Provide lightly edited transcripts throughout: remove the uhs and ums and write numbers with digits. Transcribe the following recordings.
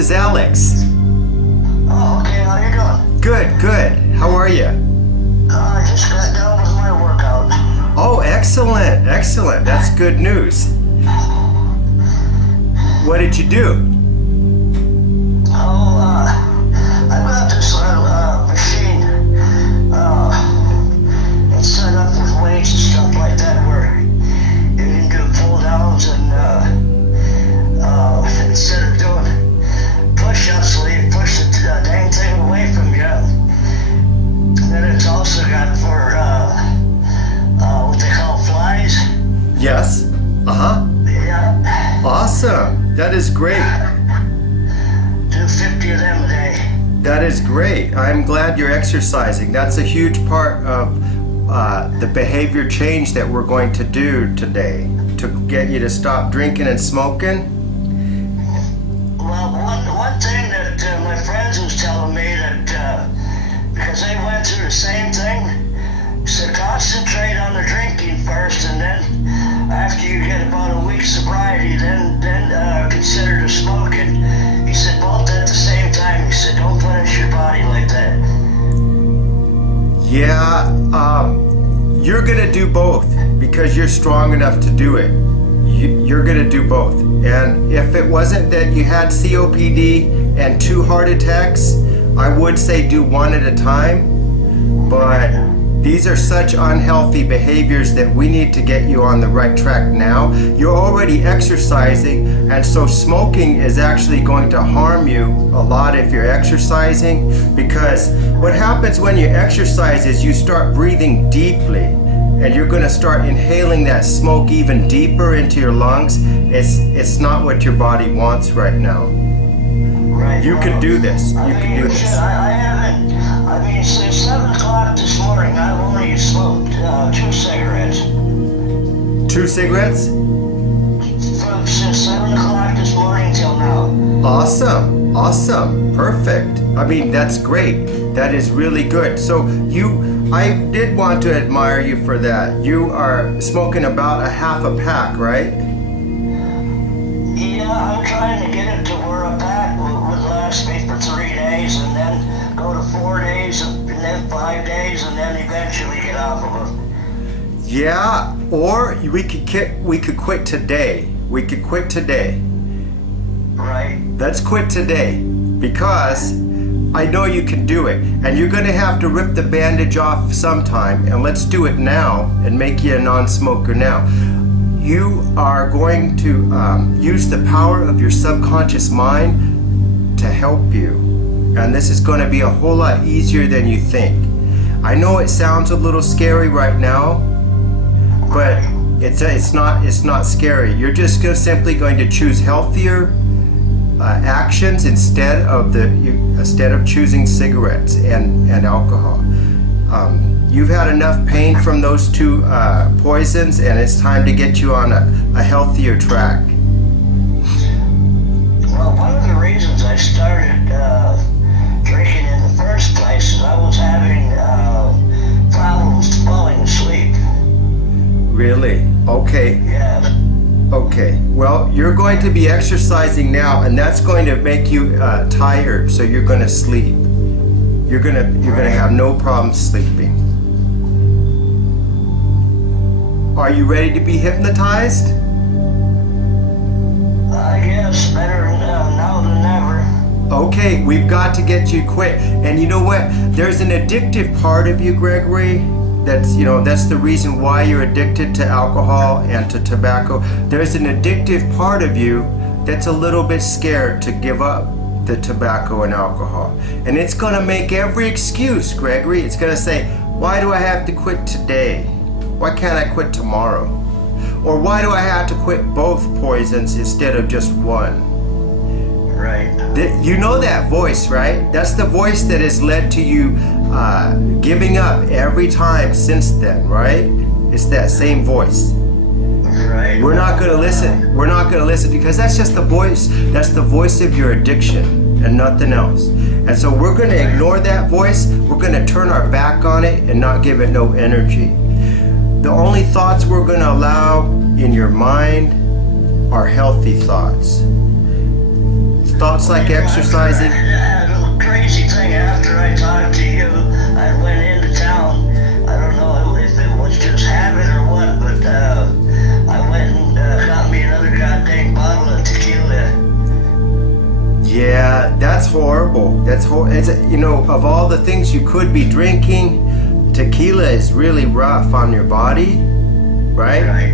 is Alex. Oh, okay. How you doing? Good, good. How are you? I just got done with my workout. Oh, excellent, excellent. That's good news. What did you do? I've got this machine. It's set up with weights and stuff like that where you can do pull downs and instead of doing push-ups, so you push the dang thing away from you. And then it's also got for what they call flies. Yes. Uh-huh. Yeah. Awesome. That is great. Do 50 of them a day. That is great. I'm glad you're exercising. That's a huge part of the behavior change that we're going to do today to get you to stop drinking and smoking. Well, one thing that my friends was telling me that because they went through the same thing, said concentrate on the drinking first, and then after you get about a week's sobriety, then consider the smoking. He said both at the same time. He said don't punish your body like that. Yeah, you're gonna do both because you're strong enough to do it. You're gonna do both. And if it wasn't that you had COPD and 2 heart attacks, I would say do one at a time. But these are such unhealthy behaviors that we need to get you on the right track now. You're already exercising, and so smoking is actually going to harm you a lot if you're exercising, because what happens when you exercise is you start breathing deeply, and you're going to start inhaling that smoke even deeper into your lungs. It's not what your body wants right now. Right. You can do this. You can do this. I haven't. I mean, since 7 o'clock this morning, I've only smoked 2 cigarettes. 2 cigarettes? Since 7 o'clock this morning till now. Awesome, awesome, perfect. I mean, that's great. That is really good. So I did want to admire you for that. You are smoking about a half a pack, right? Yeah, I'm trying to get it to where a pack would last me for 3 days, and then go to 4 days, and then 5 days, and then eventually get off of them. Yeah, or we could quit today. We could quit today. Right. Let's quit today, because I know you can do it, and you're going to have to rip the bandage off sometime, and let's do it now and make you a non-smoker now. You are going to use the power of your subconscious mind to help you, and this is going to be a whole lot easier than you think. I know it sounds a little scary right now, but it's not scary. You're just simply going to choose healthier actions instead of choosing cigarettes and alcohol. You've had enough pain from those 2 poisons, and it's time to get you on a healthier track. Well, one of the reasons I started drinking in the first place is I was having problems falling asleep. Really? Okay. Yeah. Okay. Well, you're going to be exercising now, and that's going to make you tired, so you're going to sleep. You're gonna have no problem sleeping. Are you ready to be hypnotized? I guess better now than never. Okay, we've got to get you quit. And you know what? There's an addictive part of you, Gregory. That's the reason why you're addicted to alcohol and to tobacco. There's an addictive part of you that's a little bit scared to give up the tobacco and alcohol. And it's going to make every excuse, Gregory. It's going to say, why do I have to quit today? Why can't I quit tomorrow? Or why do I have to quit both poisons instead of just one? Right. You know that voice, right? That's the voice that has led to you giving up every time since then, right? It's that same voice. Right. We're not going to listen. We're not going to listen because that's just the voice. That's the voice of your addiction and nothing else. And so we're going to ignore that voice. We're going to turn our back on it and not give it no energy. The only thoughts we're going to allow in your mind are healthy thoughts. Thoughts like exercising? The crazy thing, after I talked to you, I went into town. I don't know if it was just habit or what, but I went and got me another goddamn bottle of tequila. Yeah, that's horrible. That's it's you know, of all the things you could be drinking, tequila is really rough on your body, right? Right.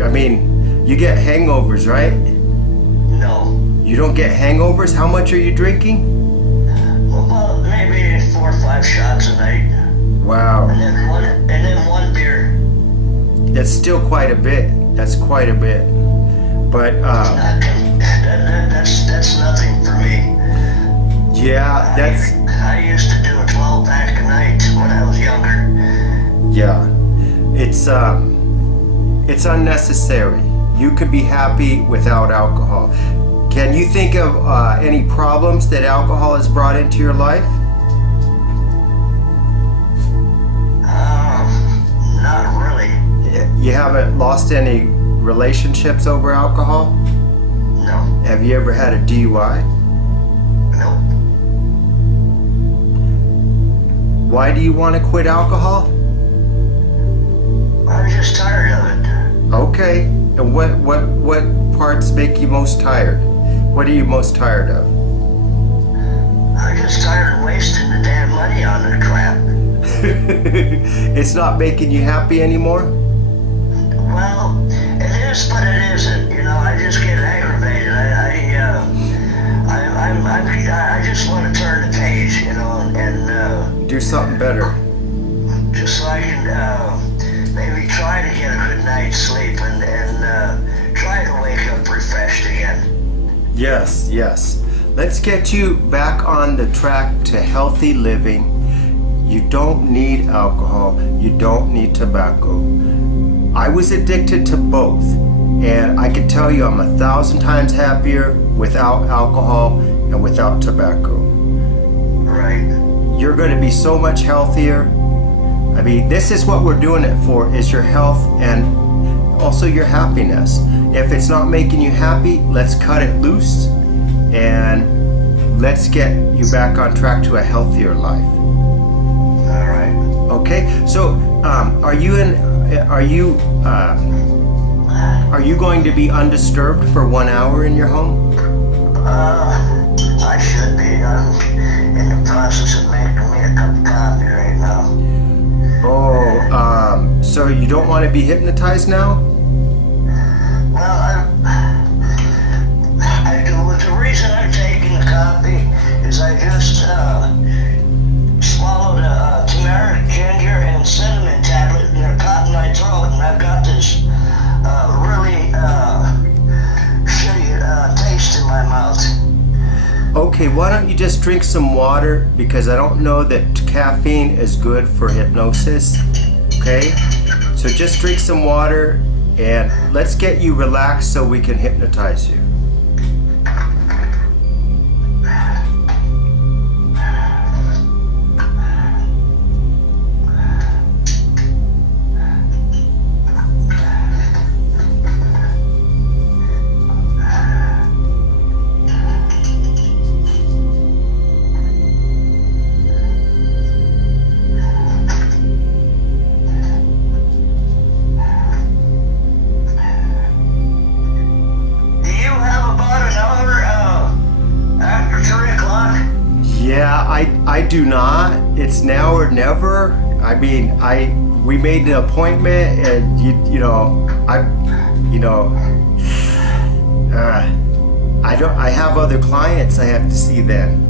I mean, you get hangovers, right? No. You don't get hangovers? How much are you drinking? Well, maybe 4 or 5 shots a night. Wow. And then one beer. That's still quite a bit. That's quite a bit. But That's nothing for me. yeah, I used to do a 12-pack a night when I was younger. yeah. It's unnecessary. You could be happy without alcohol. Can you think of any problems that alcohol has brought into your life? Not really. You haven't lost any relationships over alcohol? No. Have you ever had a DUI? Nope. Why do you want to quit alcohol? I'm just tired of it. Okay. And what parts make you most tired? What are you most tired of? I'm just tired of wasting the damn money on the crap. It's not making you happy anymore? Well, it is, but it isn't. You know, I just get aggravated. I just want to turn the page, you know, and Do something better. just so I can maybe try to get a good night's sleep and try to wake up refreshed again. Yes, yes. Let's get you back on the track to healthy living. You don't need alcohol. You don't need tobacco. I was addicted to both, and I can tell you I'm 1,000 times happier without alcohol and without tobacco. Right. You're going to be so much healthier. I mean, this is what we're doing it for, is your health and also your happiness. If it's not making you happy, let's cut it loose and let's get you back on track to a healthier life. All right. Okay, so are you going to be undisturbed for 1 hour in your home? I should be. I'm in the process of making me a cup of coffee right now. Oh, so you don't want to be hypnotized now? Well, I do. But the reason I'm taking the coffee is I just swallowed a turmeric, ginger, and cinnamon tablet, and they're caught in my throat, and I've got this really shitty taste in my mouth. Okay, why don't you just drink some water, because I don't know that caffeine is good for hypnosis. Okay, so just drink some water and let's get you relaxed so we can hypnotize you. I do not. It's now or never. I mean, we made an appointment, and I have other clients I have to see then.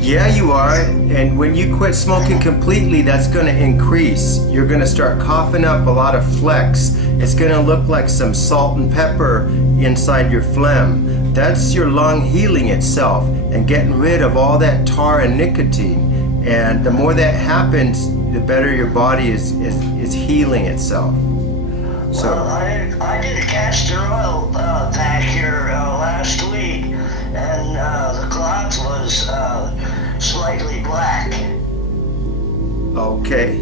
Yeah, you are. And when you quit smoking completely, that's going to increase. You're going to start coughing up a lot of flecks it's gonna look like some salt and pepper inside your phlegm. That's your lung healing itself and getting rid of all that tar and nicotine. And the more that happens, the better your body is healing itself. So well, I did a castor oil pack here last week, and the cloth was slightly black. okay.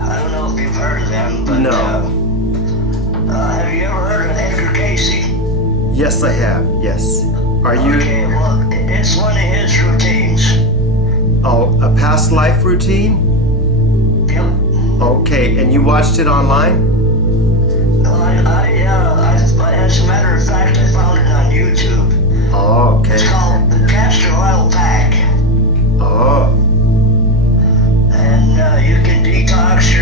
I don't know if you've heard of them, but No. Have you ever heard of Edgar Casey? Yes, I have. Yes. Are you? Okay, well, it's one of his routines. Oh, a past life routine? Yep. Okay, and you watched it online? As a matter of fact, I found it on YouTube. Oh, okay. It's called the Castor Oil Pack. Oh, And you can detox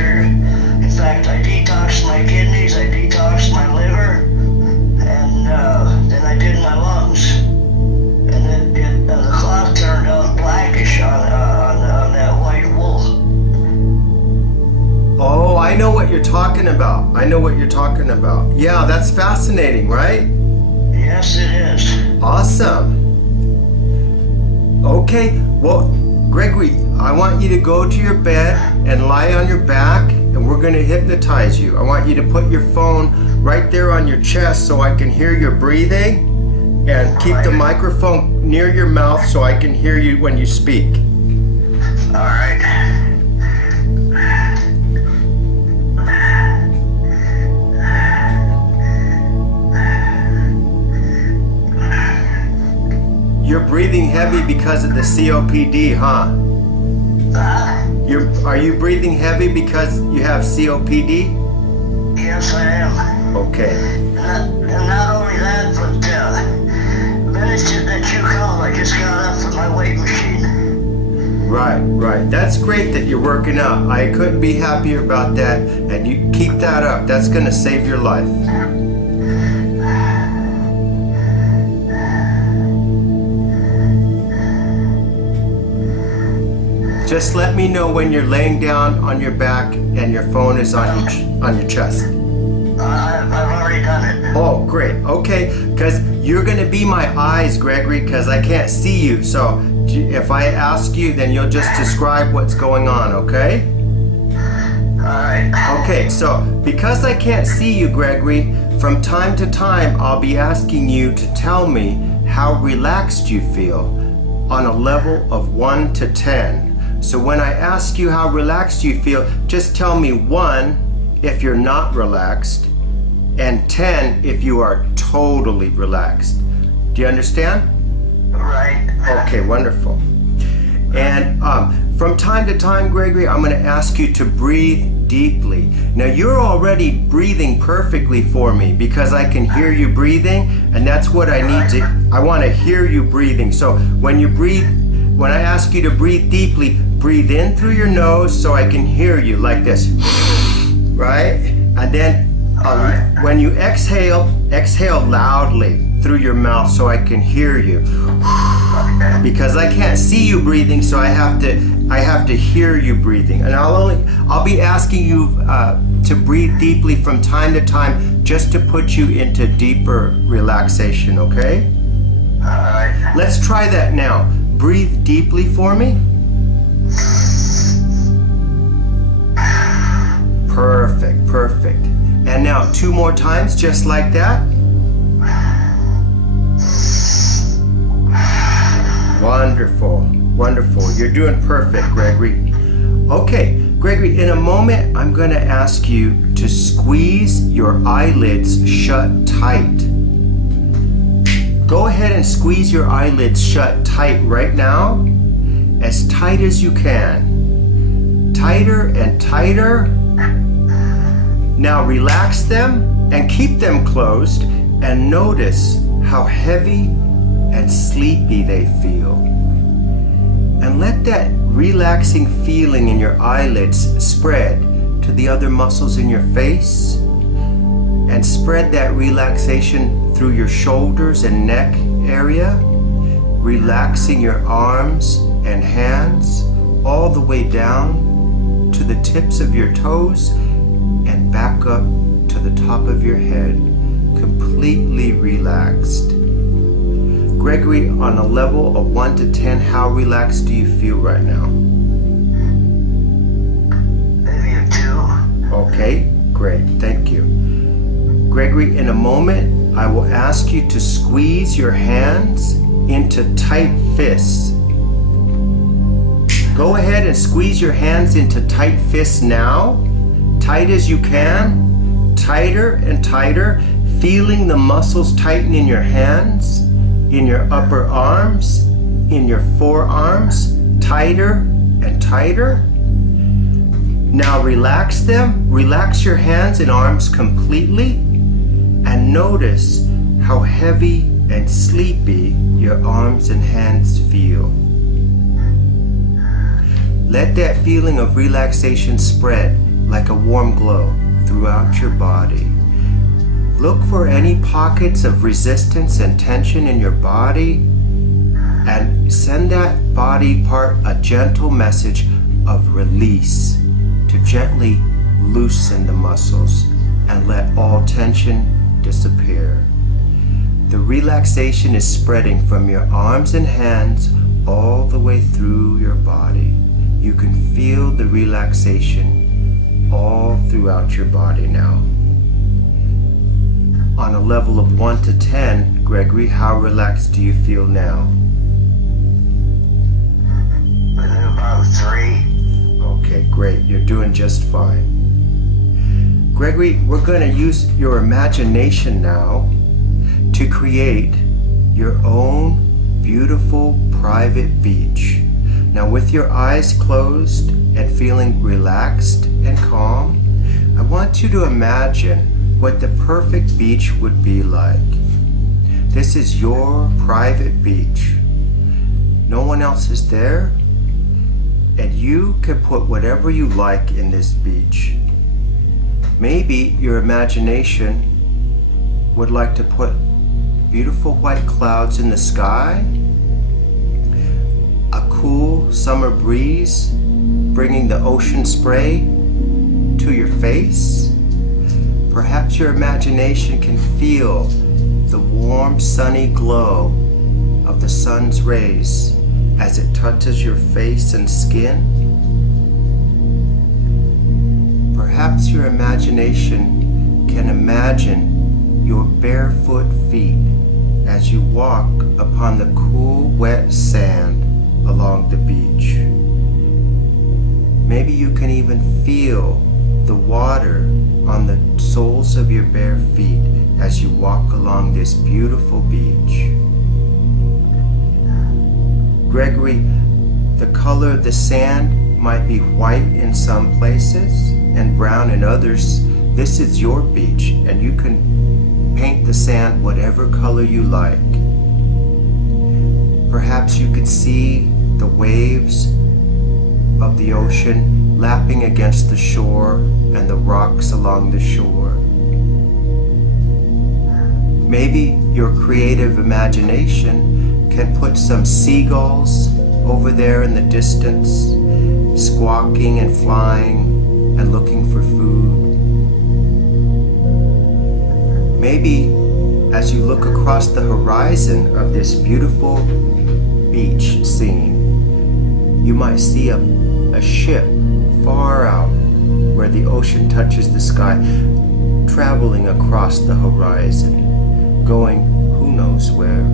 in fact, I detoxed my kidneys, I detoxed my liver, and then I did my lungs. And the cloth turned out blackish on that white wool. oh, I know what you're talking about. Yeah, that's fascinating, right? Yes, it is. Awesome. Okay, well, Gregory, I want you to go to your bed and lie on your back, and we're going to hypnotize you. I want you to put your phone right there on your chest so I can hear your breathing, and keep the microphone near your mouth so I can hear you when you speak. All right. You're breathing heavy because of the COPD, huh? Are you breathing heavy because you have COPD? Yes, I am. Okay. And not only that, but the minute that you called, I just got up from my weight machine. Right. That's great that you're working out. I couldn't be happier about that, and you keep that up. That's gonna save your life. Just let me know when you're laying down on your back and your phone is on your chest. I've already done it. Oh, great. Okay, because you're going to be my eyes, Gregory, because I can't see you. So if I ask you, then you'll just describe what's going on, okay? All right. Okay, so because I can't see you, Gregory, from time to time I'll be asking you to tell me how relaxed you feel on a level of 1 to 10. So when I ask you how relaxed you feel, just tell me 1 if you're not relaxed, and 10 if you are totally relaxed. Do you understand? Right. Okay, wonderful. And from time to time, Gregory, I'm going to ask you to breathe deeply. Now, you're already breathing perfectly for me because I can hear you breathing, and that's what I need to. I want to hear you breathing. So when you breathe, when I ask you to breathe deeply, breathe in through your nose so I can hear you like this, right? And then when you exhale, exhale loudly through your mouth so I can hear you. Because I can't see you breathing, so I have to hear you breathing. And I'll be asking you to breathe deeply from time to time just to put you into deeper relaxation, okay? All right. Let's try that now. Breathe deeply for me. Perfect. And now 2 more times, just like that. Wonderful. You're doing perfect, Gregory. Okay, Gregory, in a moment, I'm going to ask you to squeeze your eyelids shut tight. Go ahead and squeeze your eyelids shut tight right now, as tight as you can. Tighter and tighter. Now relax them and keep them closed, and notice how heavy and sleepy they feel. And let that relaxing feeling in your eyelids spread to the other muscles in your face, and spread that relaxation through your shoulders and neck area, relaxing your arms and hands all the way down to the tips of your toes and and back up to the top of your head, completely relaxed. Gregory, on a level of 1 to 10, how relaxed do you feel right now? Maybe a 2. Okay, great, thank you. Gregory, in a moment, I will ask you to squeeze your hands into tight fists. Go ahead and squeeze your hands into tight fists now, tight as you can, tighter and tighter, feeling the muscles tighten in your hands, in your upper arms, in your forearms, tighter and tighter. Now relax them, relax your hands and arms completely, and notice how heavy and sleepy your arms and hands feel. Let that feeling of relaxation spread like a warm glow throughout your body. Look for any pockets of resistance and tension in your body and send that body part a gentle message of release to gently loosen the muscles and let all tension disappear. The relaxation is spreading from your arms and hands all the way through your body. You can feel the relaxation all throughout your body now. On a level of 1 to 10, Gregory, how relaxed do you feel now? About 3. Okay, great. You're doing just fine. Gregory, we're going to use your imagination now to create your own beautiful private beach. Now, with your eyes closed and feeling relaxed and calm, I want you to imagine what the perfect beach would be like. This is your private beach. No one else is there, and you can put whatever you like in this beach. Maybe your imagination would like to put beautiful white clouds in the sky, a cool summer breeze bringing the ocean spray to your face. Perhaps your imagination can feel the warm sunny glow of the sun's rays as it touches your face and skin. Perhaps your imagination can imagine your barefoot feet as you walk upon the cool, wet sand along the beach. Maybe you can even feel the water on the soles of your bare feet as you walk along this beautiful beach. Gregory, the color of the sand might be white in some places and brown in others. This is your beach, and you can paint the sand whatever color you like. Perhaps you can see the waves of the ocean lapping against the shore and the rocks along the shore. Maybe your creative imagination can put some seagulls over there in the distance, squawking and flying and looking for food. Maybe as you look across the horizon of this beautiful beach scene, you might see a ship far out where the ocean touches the sky, traveling across the horizon, going who knows where.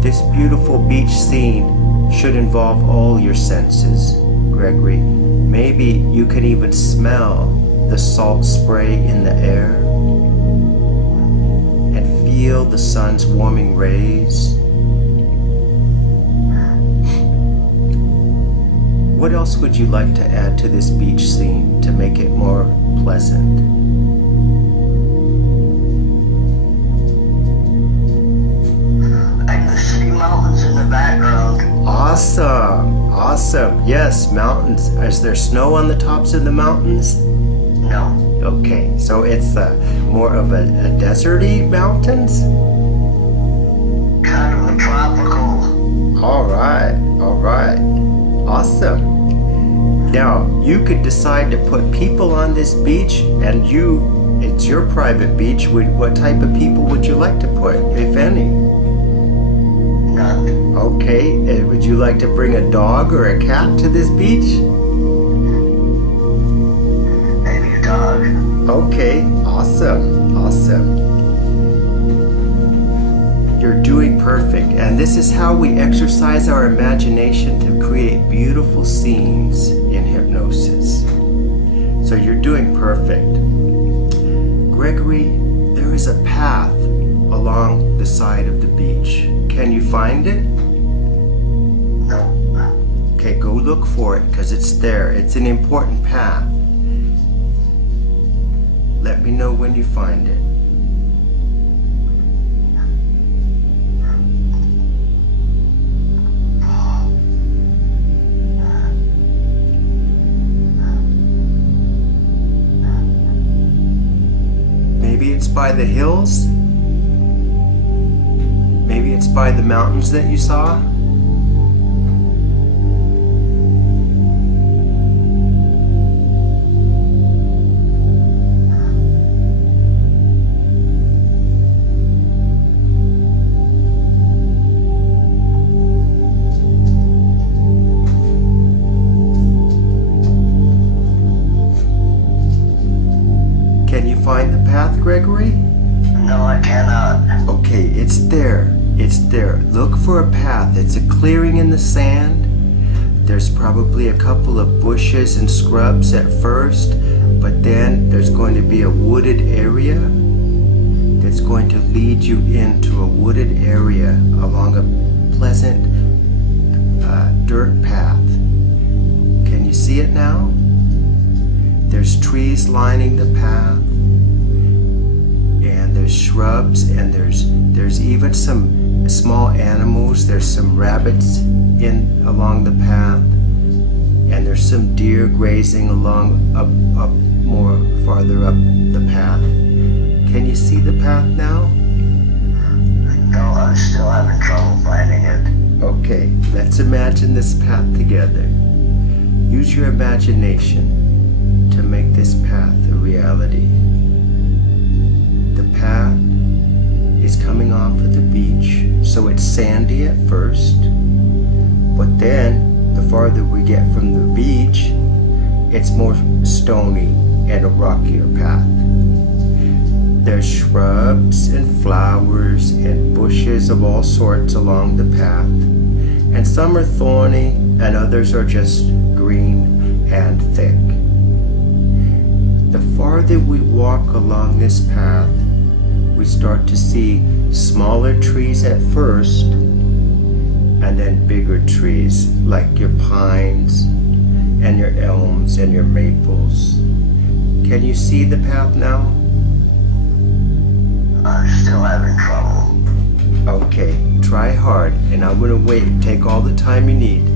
This beautiful beach scene should involve all your senses, Gregory. Maybe you can even smell the salt spray in the air and feel the sun's warming rays. What else would you like to add to this beach scene to make it more pleasant? I can see mountains in the background. Awesome, awesome. Yes, mountains. Is there snow on the tops of the mountains? No. Okay, so it's more of a deserty mountains? Kind of a tropical. All right, awesome. Now, you could decide to put people on this beach, and it's your private beach. What type of people would you like to put, if any? None. Okay, would you like to bring a dog or a cat to this beach? Maybe a dog. Okay, awesome, awesome. You're doing perfect, and this is how we exercise our imagination to create beautiful scenes in hypnosis. So you're doing perfect. Gregory, there is a path along the side of the beach. Can you find it? No. Okay, go look for it because it's there. It's an important path. Let me know when you find it. Maybe it's by the hills. Maybe it's by the mountains that you saw. Can you find the path, Gregory? No, I cannot. Okay, it's there. It's there. Look for a path. It's a clearing in the sand. There's probably a couple of bushes and scrubs at first, but then there's going to be a wooded area that's going to lead you into a wooded area along a pleasant dirt path. Can you see it now? There's trees lining the path, and there's shrubs, and there's even some small animals. There's some rabbits along the path, and there's some deer grazing along up more farther up the path. Can you see the path now? No, I'm still having trouble finding it. Okay, let's imagine this path together. Use your imagination to make this path a reality. The path is coming off of the beach, so it's sandy at first, but then the farther we get from the beach, it's more stony and a rockier path. There's shrubs and flowers and bushes of all sorts along the path, and some are thorny and others are just green and thick. The farther we walk along this path, we start to see smaller trees at first, and then bigger trees like your pines and your elms and your maples. Can you see the path now? I'm still having trouble. Okay, try hard, and I'm going to wait. Take all the time you need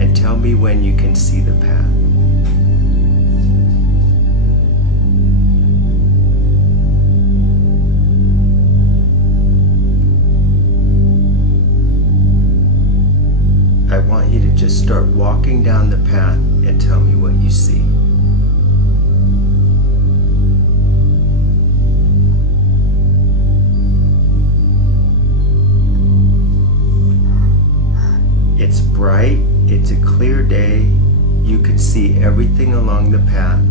and tell me when you can see the path. I want you to just start walking down the path and tell me what you see. It's bright, it's a clear day, you can see everything along the path.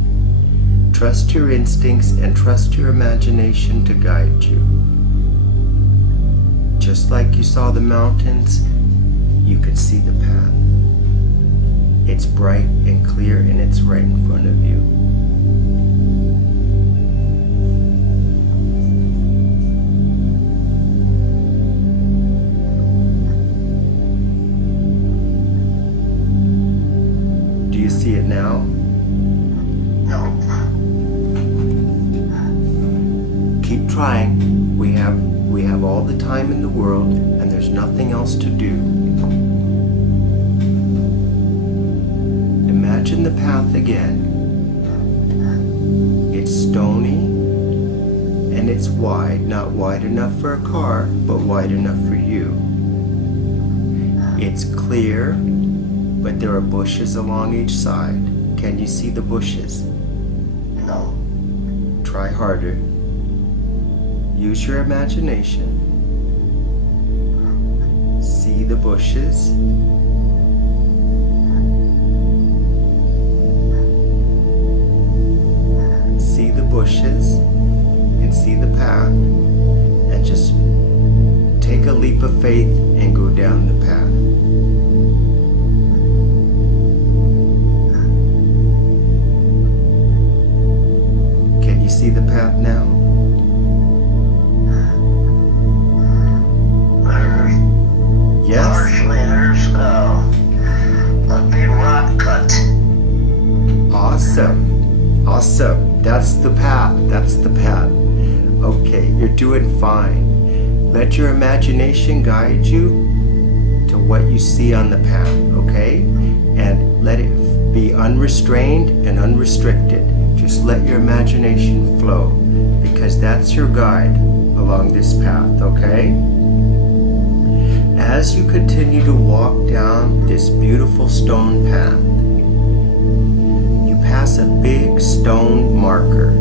Trust your instincts and trust your imagination to guide you. Just like you saw the mountains, you can see the path. It's bright and clear and it's right in front of you. Do you see it now? No. Keep trying. We have all the time in the world and there's nothing else to do. Imagine the path again. It's stony and it's wide, not wide enough for a car, but wide enough for you. It's clear but there are bushes along each side. Can you see the bushes? No. Try harder. Use your imagination. See the bushes. See the bushes and see the path, and just take a leap of faith and go down the path. Can you see the path now? Yes? Partially, there's a big rock cut. Awesome. Awesome. That's the path. That's the path. Okay, you're doing fine. Let your imagination guide you to what you see on the path, okay? And let it be unrestrained and unrestricted. Just let your imagination flow, because that's your guide along this path, okay? As you continue to walk down this beautiful stone path, you pass a big stone marker.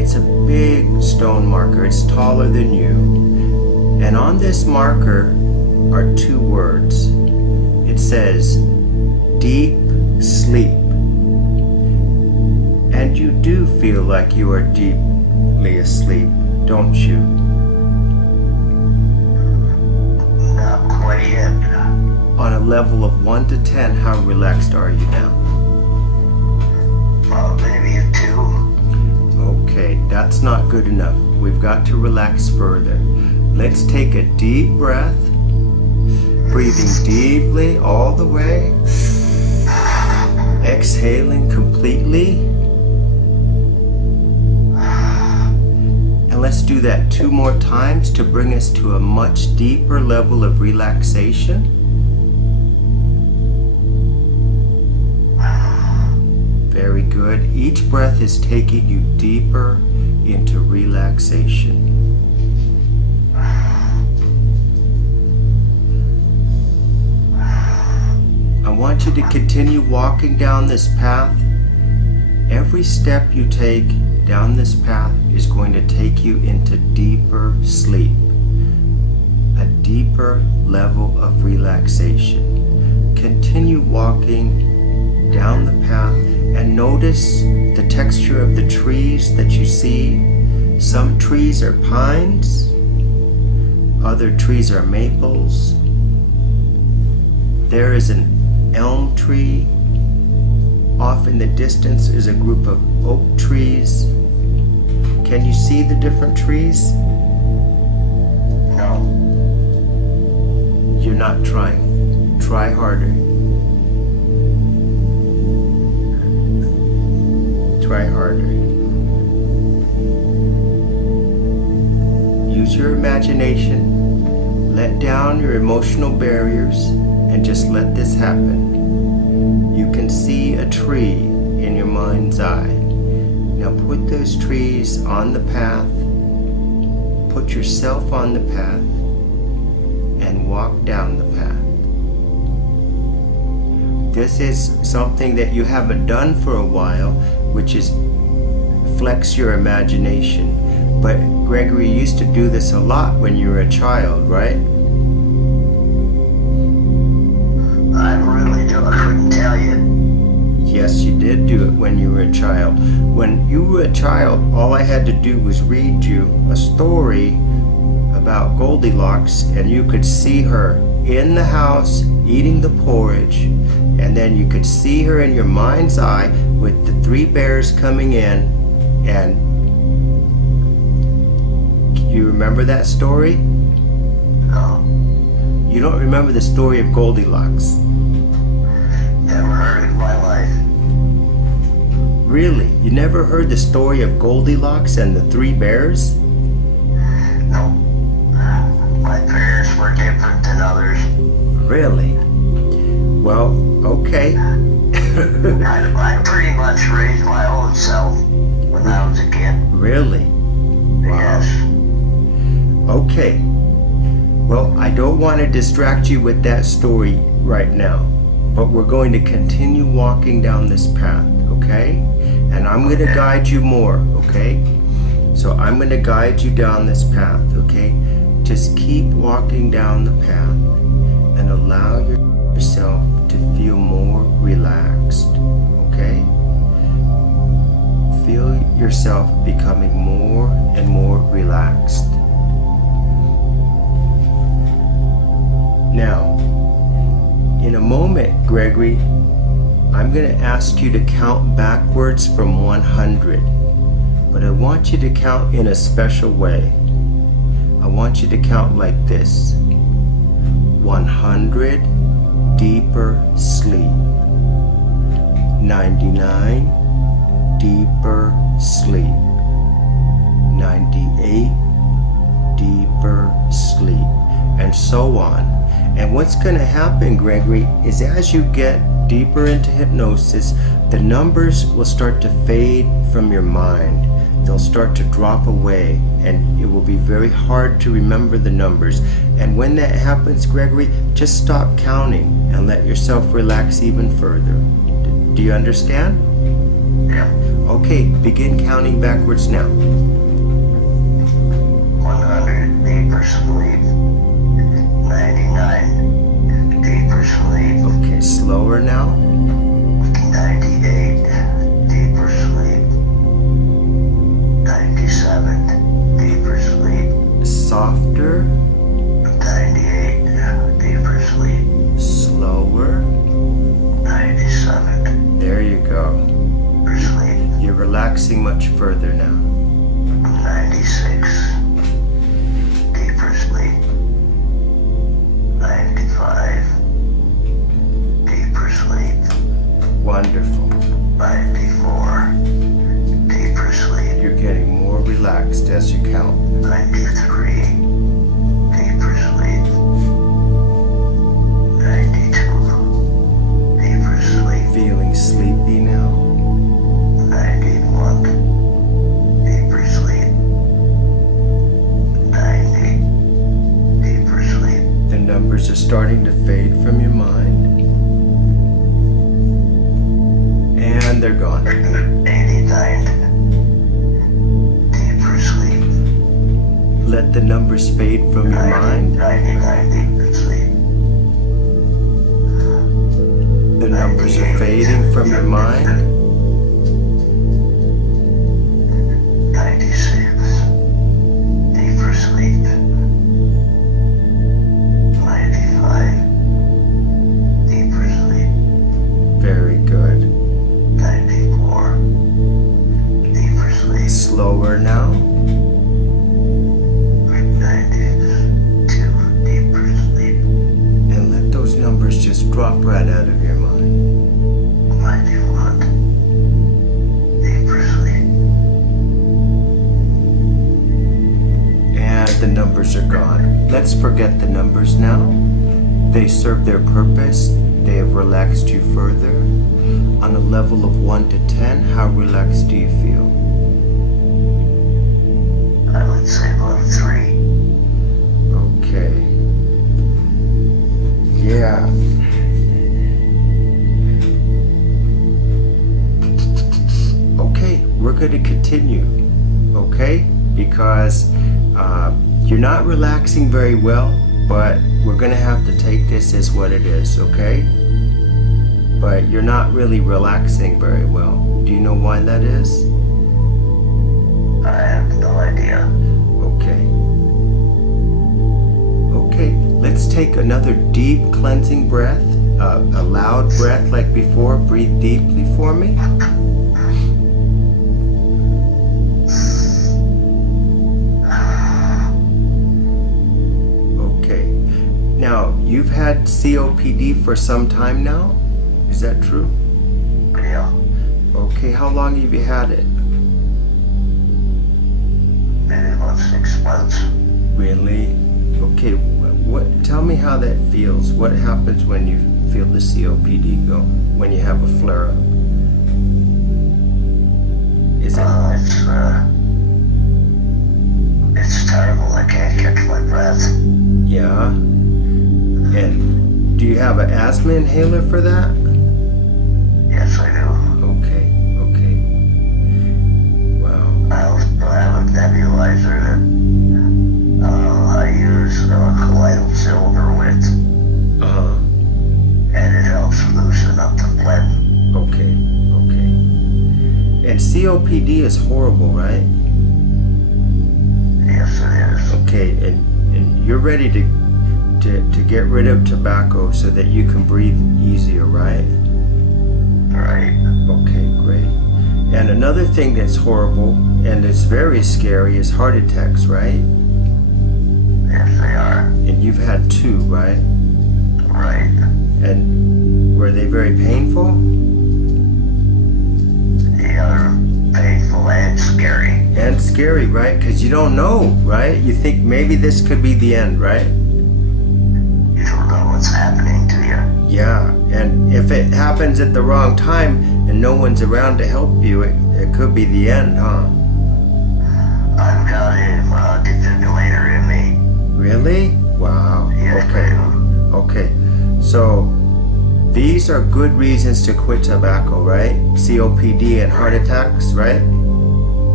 It's a big stone marker. It's taller than you. And on this marker are two words. It says, deep sleep. And you do feel like you are deeply asleep, don't you? Not quite yet. On a level of 1 to 10, how relaxed are you now? Maybe a 2. Okay, that's not good enough. We've got to relax further. Let's take a deep breath, breathing deeply all the way, exhaling completely. And let's do that 2 more times to bring us to a much deeper level of relaxation. Very good. Each breath is taking you deeper into relaxation. I want you to continue walking down this path. Every step you take down this path is going to take you into deeper sleep, a deeper level of relaxation. Continue walking down the path and notice the texture of the trees that you see. Some trees are pines, other trees are maples. There is an elm tree. Off in the distance is a group of oak trees. Can you see the different trees? No. You're not trying. Try harder. Try harder. Use your imagination. Let down your emotional barriers and just let this happen. You can see a tree in your mind's eye. Now put those trees on the path. Put yourself on the path and walk down the path. This is something that you haven't done for a while, which is flex your imagination. But Gregory used to do this a lot when you were a child, right? I couldn't tell you. Yes, you did do it when you were a child. When you were a child, all I had to do was read you a story about Goldilocks, and you could see her in the house eating the porridge, and then you could see her in your mind's eye with the 3 bears coming in. And you remember that story? No. You don't remember the story of Goldilocks? Never heard it in my life. Really? You never heard the story of Goldilocks and the 3 bears? No. My parents were different than others. Really? Well, okay. I pretty much raised my own self when I was a kid. Really? Yes. Okay. Well, I don't want to distract you with that story right now. but we're going to continue walking down this path, okay? And I'm going to guide you more, okay? So I'm going to guide you down this path, okay? Just keep walking down the path and allow yourself to feel more relaxed, okay? Feel yourself becoming more and more relaxed. Now, in a moment, Gregory, I'm going to ask you to count backwards from 100, but I want you to count in a special way. I want you to count like this: 100, deeper sleep; 99, deeper sleep; 98, deeper sleep, and so on. And what's going to happen, Gregory, is as you get deeper into hypnosis, the numbers will start to fade from your mind. They'll start to drop away, and it will be very hard to remember the numbers. And when that happens, Gregory, just stop counting and let yourself relax even further. Do you understand? Yeah. Okay, begin counting backwards now. 100, deeper sleep. 99, deeper sleep. Okay, slower now. 98, deeper sleep. 97, deeper sleep. Softer. 98, deeper sleep. Slower. 97, There you go. deeper sleep. You're relaxing much further now. 96, deeper sleep. 95, deeper sleep. Wonderful. 94, deeper sleep. You're getting more relaxed as you count. 93, deeper sleep. 92, deeper sleep. Feeling sleepy now. 91, deeper sleep. 90, deeper sleep. The numbers are starting to fade from your mind. And they're gone. 89, deeper sleep. Let the numbers fade from your mind. 99, deeper sleep. The numbers are fading from your mind. 96, deeper sleep. 95, deeper sleep. Very good. 94, deeper sleep. Slower now. 92, deeper sleep. And let those numbers just drop right out of your mind. 91, deeper sleep. And the numbers are gone. Let's forget the numbers now. They serve their purpose. They have relaxed you further. On a level of 1 to 10, how relaxed do you feel? I would say about 3. Okay. Yeah. Okay, we're going to continue. Okay? Because you're not relaxing very well, but we're going to have to take this as what it is, okay? But you're not really relaxing very well. Do you know why that is? I have no idea. Okay. Okay, let's take another deep cleansing breath, a loud breath like before. Breathe deeply for me. Okay. Now, you've had COPD for some time now? Is that true? Yeah, Okay, how long have you had it? maybe about 6 months. Really? Okay, tell me how that feels. What happens when you feel the COPD go? When you have a flare up? Is it? It's terrible. I can't catch my breath. Yeah. And do you have have an asthma inhaler for that? Yes, I do. Okay. Wow. I also have a nebulizer that I use colloidal silver with, Uh-huh. and it helps loosen up the phlegm. Okay. And COPD is horrible, right? Yes, it is. Okay, and you're ready to get rid of tobacco so that you can breathe easier, right? Right. Okay, great. And another thing that's horrible and it's very scary is heart attacks, right? Yes, they are. And you've had 2, right? Right. And were they very painful? Yeah, they're painful and scary. And scary, right? Because you don't know, right? You think maybe this could be the end, right? You don't know what's happening to you. Yeah, and if it happens at the wrong time and no one's around to help you, it could be the end, huh? I've got a defibrillator in me. Really? Wow. Yes, Okay. I do. Okay. So these are good reasons to quit tobacco, right? COPD and heart attacks, right?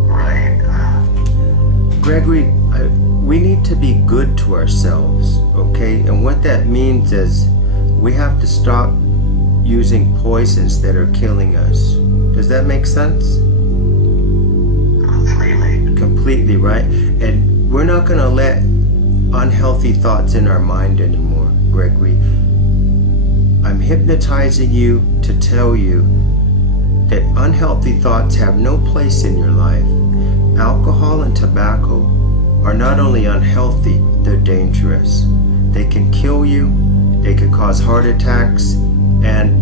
Right. Gregory, we need to be good to ourselves, okay? And what that means is we have to stop using poisons that are killing us. Does that make sense? Completely, right? And we're not going to let unhealthy thoughts in our mind anymore, Gregory. I'm hypnotizing you to tell you that unhealthy thoughts have no place in your life. Alcohol and tobacco are not only unhealthy, they're dangerous. They can kill you, they can cause heart attacks, and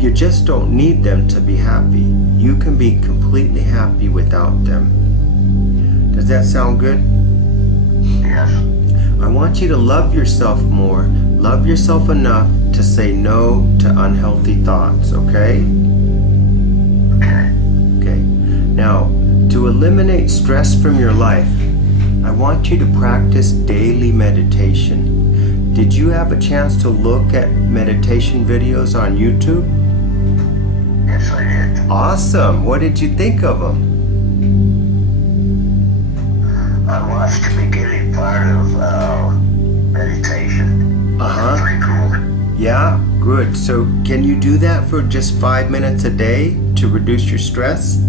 you just don't need them to be happy. You can be completely happy without them. Does that sound good? Yes. I want you to love yourself more. Love yourself enough to say no to unhealthy thoughts, okay? Okay. Okay. Now, to eliminate stress from your life, I want you to practice daily meditation. Did you have a chance to look at meditation videos on YouTube? Yes, I did. Awesome. What did you think of them? I watched the beginning part of meditation. Uh-huh. It's pretty cool. Yeah, good. So can you do that for just 5 minutes a day to reduce your stress?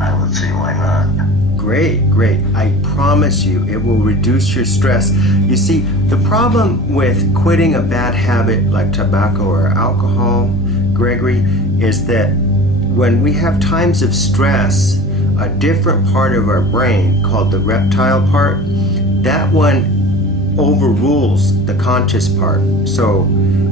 I would see why not. Great. I promise you it will reduce your stress. You see, the problem with quitting a bad habit like tobacco or alcohol, Gregory, is that when we have times of stress, a different part of our brain called the reptile part, that one overrules the conscious part. So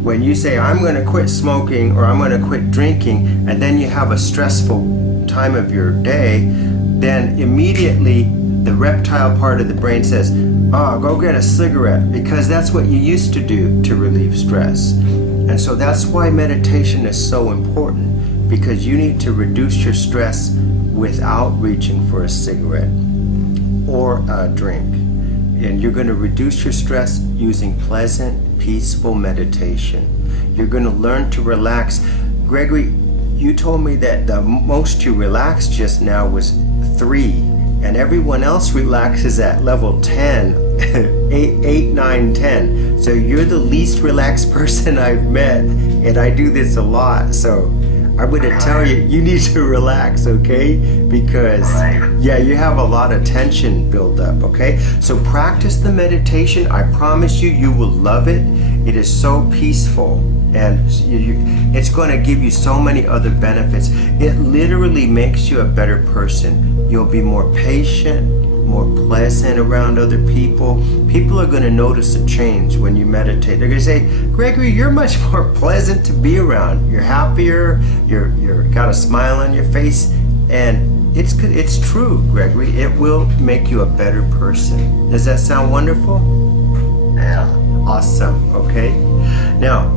when you say, I'm going to quit smoking or I'm going to quit drinking, and then you have a stressful time of your day, then immediately the reptile part of the brain says, go get a cigarette, because that's what you used to do to relieve stress. And so that's why meditation is so important, because you need to reduce your stress without reaching for a cigarette or a drink. And you're going to reduce your stress using pleasant, peaceful meditation. You're going to learn to relax. Gregory, you told me that the most you relaxed just now was 3, and everyone else relaxes at level 10, 8, 9, 10. So you're the least relaxed person I've met, and I do this a lot. So I'm going to tell you, you need to relax, okay? Because, yeah, you have a lot of tension built up, okay? So practice the meditation. I promise you, you will love it. It is so peaceful, and it's going to give you so many other benefits. It literally makes you a better person. You'll be more patient, more pleasant around other people. People are going to notice a change when you meditate. They're going to say, Gregory, you're much more pleasant to be around. You're happier. You're got a smile on your face, and it's true, Gregory. It will make you a better person. Does that sound wonderful? Yeah. Awesome. Okay. Now,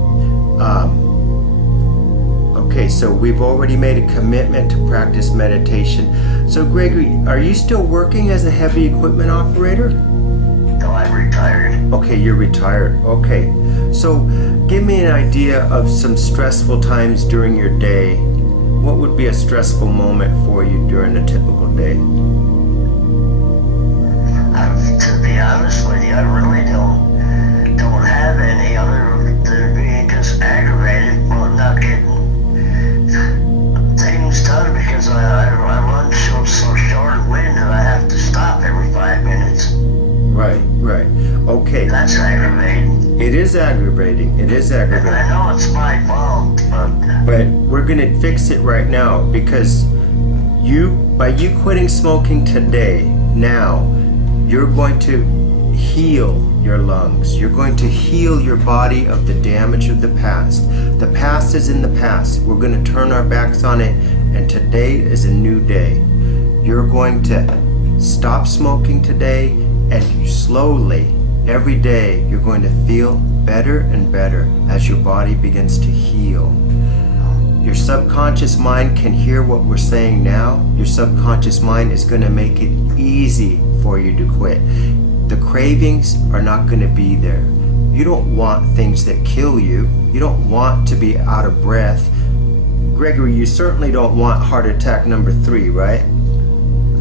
okay, so we've already made a commitment to practice meditation. So, Gregory, are you still working as a heavy equipment operator? No, I'm retired. Okay, you're retired. Okay. So give me an idea of some stressful times during your day. What would be a stressful moment for you during a typical day? To be honest with you, I really don't have any other than being just aggravated about not getting things done because I run so short of wind that I have to stop every 5 minutes. Right. Okay. That's aggravating. It is aggravating. And I know it's my fault, But we're gonna fix it right now because by you quitting smoking today, now, you're going to heal your lungs. You're going to heal your body of the damage of the past. The past is in the past. We're going to turn our backs on it, and today is a new day. You're going to stop smoking today, and you slowly, every day, you're going to feel better and better as your body begins to heal. Your subconscious mind can hear what we're saying now. Your subconscious mind is going to make it easy for you to quit. The cravings are not going to be there. You don't want things that kill you. You don't want to be out of breath. Gregory, you certainly don't want heart attack number 3, right?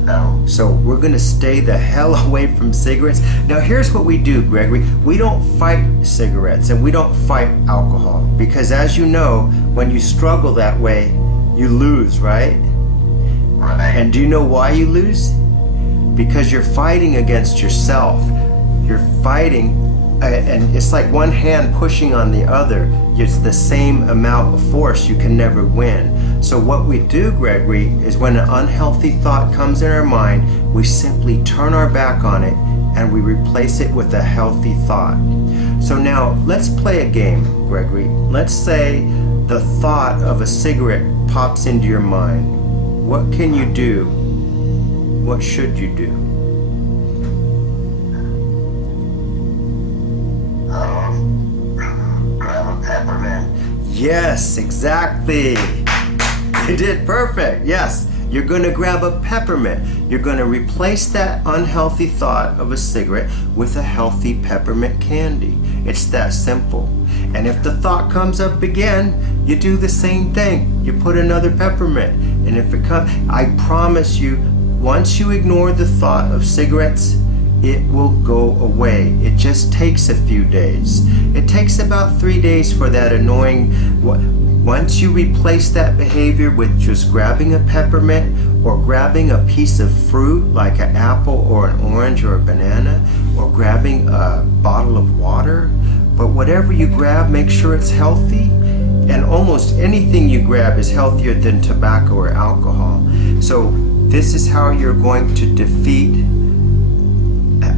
no. So we're going to stay the hell away from cigarettes. Now here's what we do, Gregory. We don't fight cigarettes and we don't fight alcohol because, as you know, when you struggle that way, you lose, right? Right. And do you know why you lose? Because you're fighting against yourself. You're fighting, and it's like one hand pushing on the other. It's the same amount of force. You can never win. So what we do, Gregory, is when an unhealthy thought comes in our mind, we simply turn our back on it and we replace it with a healthy thought. So now let's play a game, Gregory. Let's say the thought of a cigarette pops into your mind. What can you do? What should you do? Grab a peppermint. Yes, exactly. You did perfect. Yes, you're going to grab a peppermint. You're going to replace that unhealthy thought of a cigarette with a healthy peppermint candy. It's that simple. And if the thought comes up again, you do the same thing. You put another peppermint. And if it comes, I promise you, once you ignore the thought of cigarettes, it will go away. It just takes a few days. It takes about 3 days for that annoying. Once you replace that behavior with just grabbing a peppermint or grabbing a piece of fruit like an apple or an orange or a banana or grabbing a bottle of water, but whatever you grab, make sure it's healthy. And almost anything you grab is healthier than tobacco or alcohol. So this is how you're going to defeat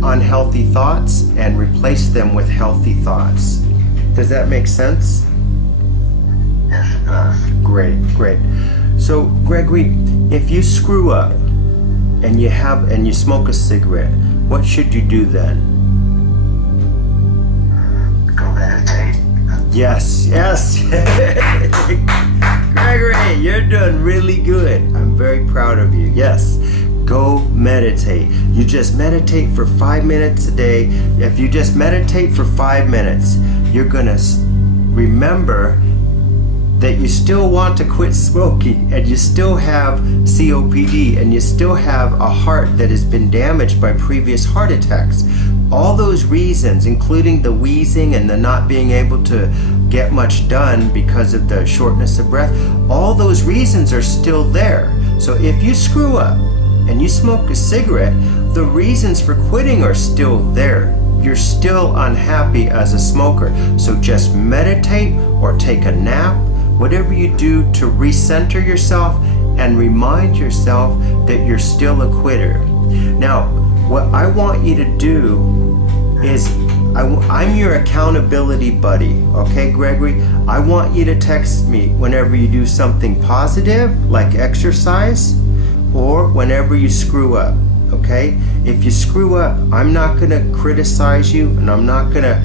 unhealthy thoughts and replace them with healthy thoughts. Does that make sense? Yes, it does. Great. So Gregory, if you screw up and you smoke a cigarette, what should you do then? Go meditate. Yes. Gregory, you're doing really good. I'm very proud of you. Yes. Go meditate. You just meditate for 5 minutes a day. If you just meditate for 5 minutes, you're going to remember that you still want to quit smoking and you still have COPD and you still have a heart that has been damaged by previous heart attacks. All those reasons, including the wheezing and the not being able to get much done because of the shortness of breath, all those reasons are still there. So if you screw up and you smoke a cigarette, the reasons for quitting are still there. You're still unhappy as a smoker. So just meditate or take a nap, whatever you do to recenter yourself and remind yourself that you're still a quitter. Now, what I want you to do is, I'm your accountability buddy, okay, Gregory? I want you to text me whenever you do something positive, like exercise, or whenever you screw up, okay? If you screw up, I'm not going to criticize you and I'm not going to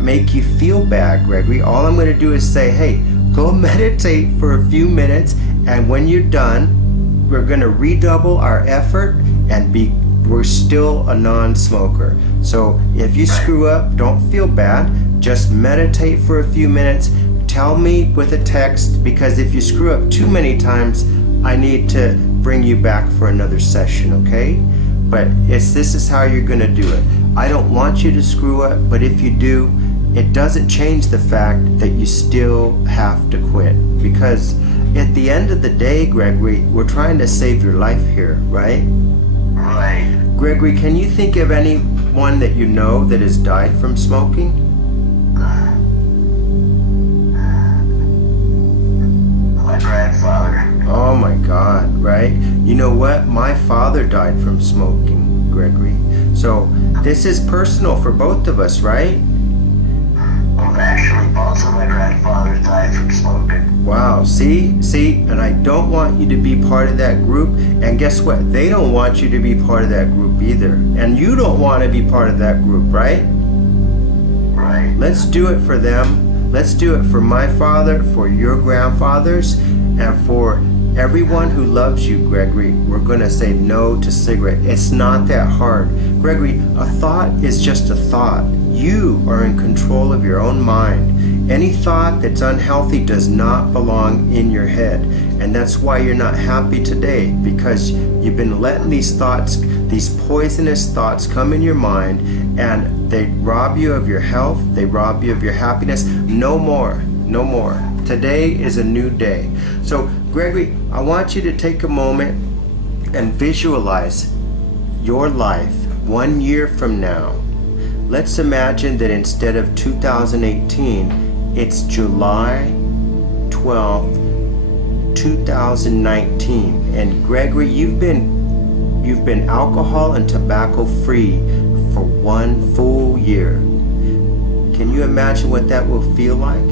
make you feel bad, Gregory. All I'm going to do is say, hey, go meditate for a few minutes, and when you're done, we're going to redouble our effort and be we're still a non-smoker. So if you screw up, don't feel bad. Just meditate for a few minutes. Tell me with a text, because if you screw up too many times, I need to bring you back for another session, okay? But this is how you're gonna do it. I don't want you to screw up, but if you do, it doesn't change the fact that you still have to quit. Because at the end of the day, Gregory, we're trying to save your life here, right? Right. Gregory, can you think of anyone that you know that has died from smoking? My grandfather. Oh my God, right? You know what? My father died from smoking, Gregory. So this is personal for both of us, right? Well, actually, both of my grandfathers died from smoking. Wow, see, and I don't want you to be part of that group. And guess what? They don't want you to be part of that group either. And you don't want to be part of that group, right? Right. Let's do it for them. Let's do it for my father, for your grandfathers, and for everyone who loves you, Gregory. We're going to say no to cigarette. It's not that hard. Gregory, a thought is just a thought. You are in control of your own mind. Any thought that's unhealthy does not belong in your head. And that's why you're not happy today, because you've been letting these thoughts, these poisonous thoughts come in your mind, and they rob you of your health, they rob you of your happiness. No more, no more. Today is a new day. So, Gregory, I want you to take a moment and visualize your life 1 year from now. Let's imagine that instead of 2018, it's July 12th, 2019. And Gregory, you've been alcohol and tobacco free for 1 full year. Can you imagine what that will feel like?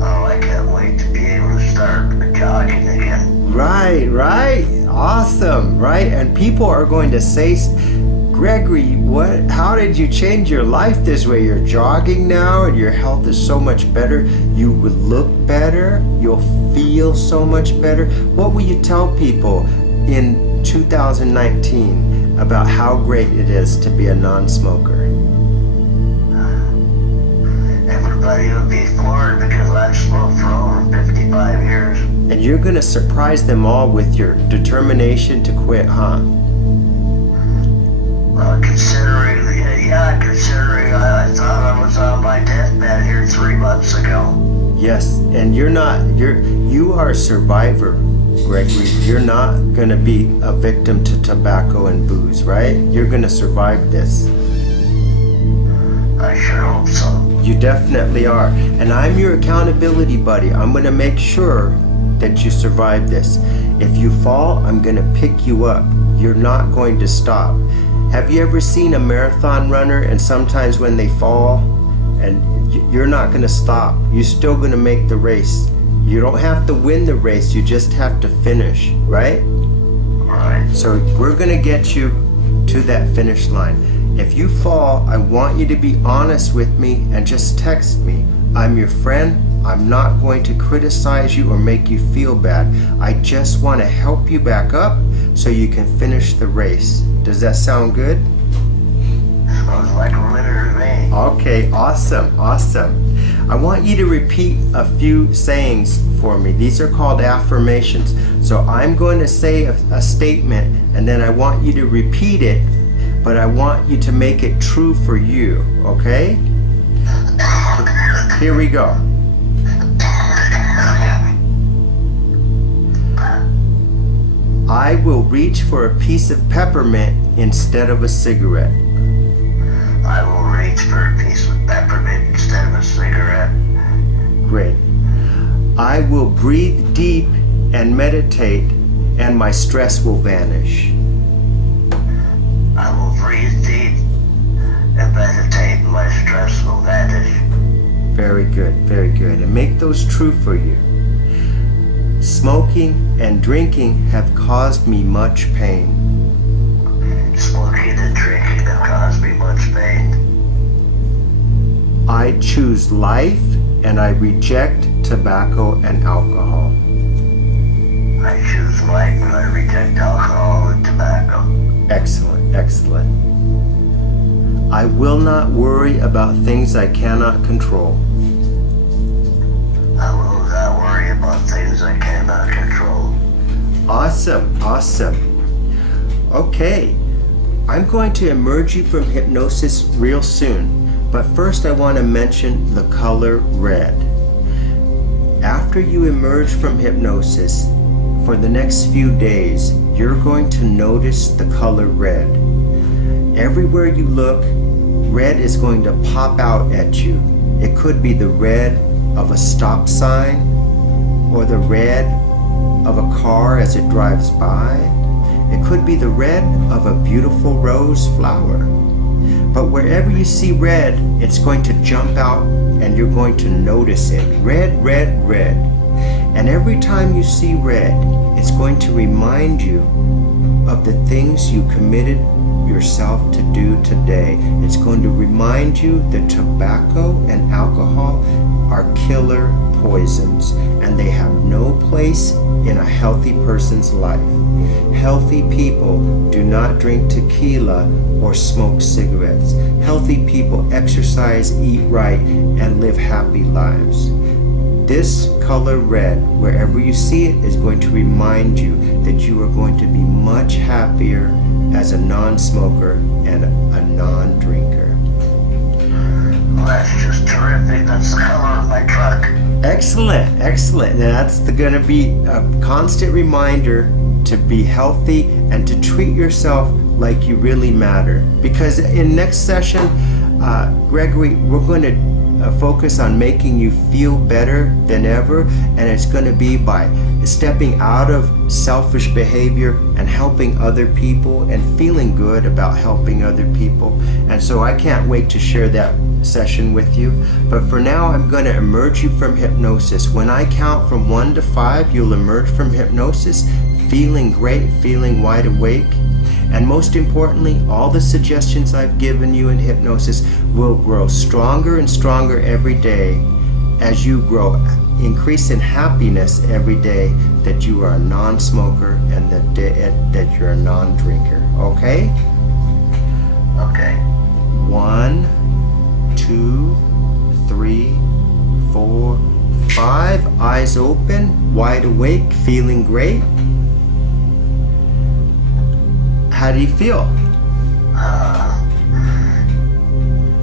Oh, I can't wait to be able to start jogging again. Right. Awesome, right? And people are going to say, Gregory, how did you change your life this way? You're jogging now and your health is so much better. You would look better. You'll feel so much better. What will you tell people in 2019 about how great it is to be a non-smoker? Everybody will be floored because I've smoked for over 55 years. And you're going to surprise them all with your determination to quit, huh? Well, considering I thought I was on my deathbed here 3 months ago. Yes, and you are a survivor, Gregory. You're not going to be a victim to tobacco and booze, right? You're going to survive this. I sure hope so. You definitely are. And I'm your accountability buddy. I'm going to make sure that you survive this. If you fall, I'm going to pick you up. You're not going to stop. Have you ever seen a marathon runner, and sometimes when they fall, and you're not going to stop. You're still going to make the race. You don't have to win the race. You just have to finish, right? Right. So we're going to get you to that finish line. If you fall, I want you to be honest with me and just text me. I'm your friend. I'm not going to criticize you or make you feel bad. I just want to help you back up so you can finish the race. Does that sound good? Sounds like a winner to me. Okay, awesome. I want you to repeat a few sayings for me. These are called affirmations. So I'm going to say a statement, and then I want you to repeat it, but I want you to make it true for you, okay? Here we go. I will reach for a piece of peppermint instead of a cigarette. I will reach for a piece of peppermint instead of a cigarette. Great. I will breathe deep and meditate, and my stress will vanish. I will breathe deep and meditate, and my stress will vanish. Very good. And make those true for you. Smoking and drinking have caused me much pain. Smoking and drinking have caused me much pain. I choose life and I reject tobacco and alcohol. I choose life and I reject alcohol and tobacco. Excellent, excellent. I will not worry about things I cannot control. I will not worry about things I cannot control. Awesome, awesome. Okay, I'm going to emerge you from hypnosis real soon, but first I want to mention the color red. After you emerge from hypnosis, for the next few days, you're going to notice the color red. Everywhere you look, red is going to pop out at you. It could be the red of a stop sign or the red of a car as it drives by. It could be the red of a beautiful rose flower. But wherever you see red, it's going to jump out and you're going to notice it. Red, red, red. And every time you see red, it's going to remind you of the things you committed yourself to do today. It's going to remind you that tobacco and alcohol are killer poisons and they have no place in a healthy person's life. Healthy people do not drink tequila or smoke cigarettes. Healthy people exercise, eat right, and live happy lives. This color red, wherever you see it, is going to remind you that you are going to be much happier as a non-smoker and a non-drinker. Well, that's just terrific. That's the color of my truck. Excellent, excellent. And that's going to be a constant reminder to be healthy and to treat yourself like you really matter. Because in next session, Gregory, we're going to focus on making you feel better than ever, and it's going to be by stepping out of selfish behavior and helping other people and feeling good about helping other people. And so I can't wait to share that session with you. But for now, I'm going to emerge you from hypnosis. When I count from 1 to 5, you'll emerge from hypnosis feeling great, feeling wide awake. And most importantly, all the suggestions I've given you in hypnosis will grow stronger and stronger every day as you grow, increase in happiness every day that you are a non-smoker and that you're a non-drinker. Okay? Okay. 1, 2, 3, 4, 5. Eyes open, wide awake, feeling great. How do you feel?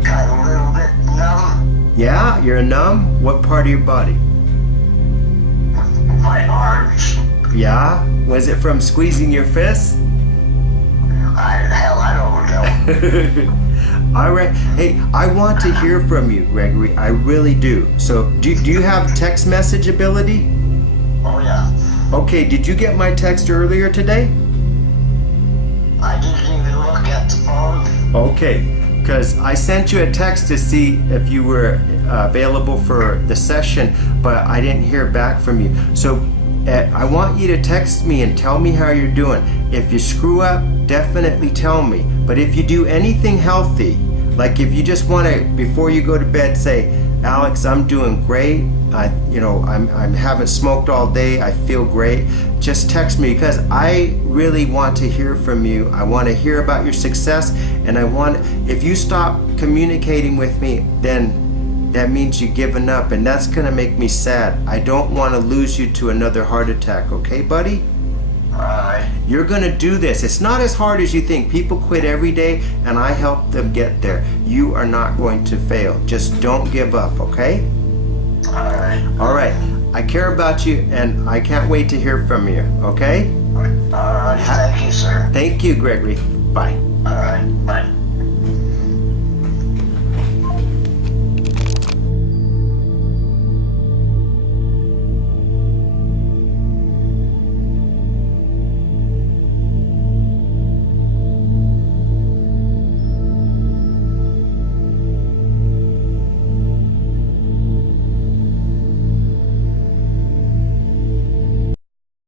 Kind of a little bit numb. Yeah, you're numb? What part of your body? My arms. Yeah? Was it from squeezing your fists? I don't know. All right. Hey, I want to hear from you, Gregory. I really do. So, do you have text message ability? Oh, yeah. Okay, did you get my text earlier today? I didn't even look at the phone. Okay, because I sent you a text to see if you were available for the session, but I didn't hear back from you. So I want you to text me and tell me how you're doing. If you screw up, definitely tell me. But if you do anything healthy, like if you just want to, before you go to bed, say, Alex, I'm doing great. I haven't smoked all day. I feel great. Just text me because I really want to hear from you. I want to hear about your success, and if you stop communicating with me, then that means you've given up, and that's gonna make me sad. I don't want to lose you to another heart attack. Okay, buddy? Alright. You're gonna do this. It's not as hard as you think. People quit every day, and I help them get there. You are not going to fail. Just don't give up, okay? Alright. All right. I care about you, and I can't wait to hear from you, okay? Alright. Thank you, sir. Thank you, Gregory. Bye. Alright. Bye.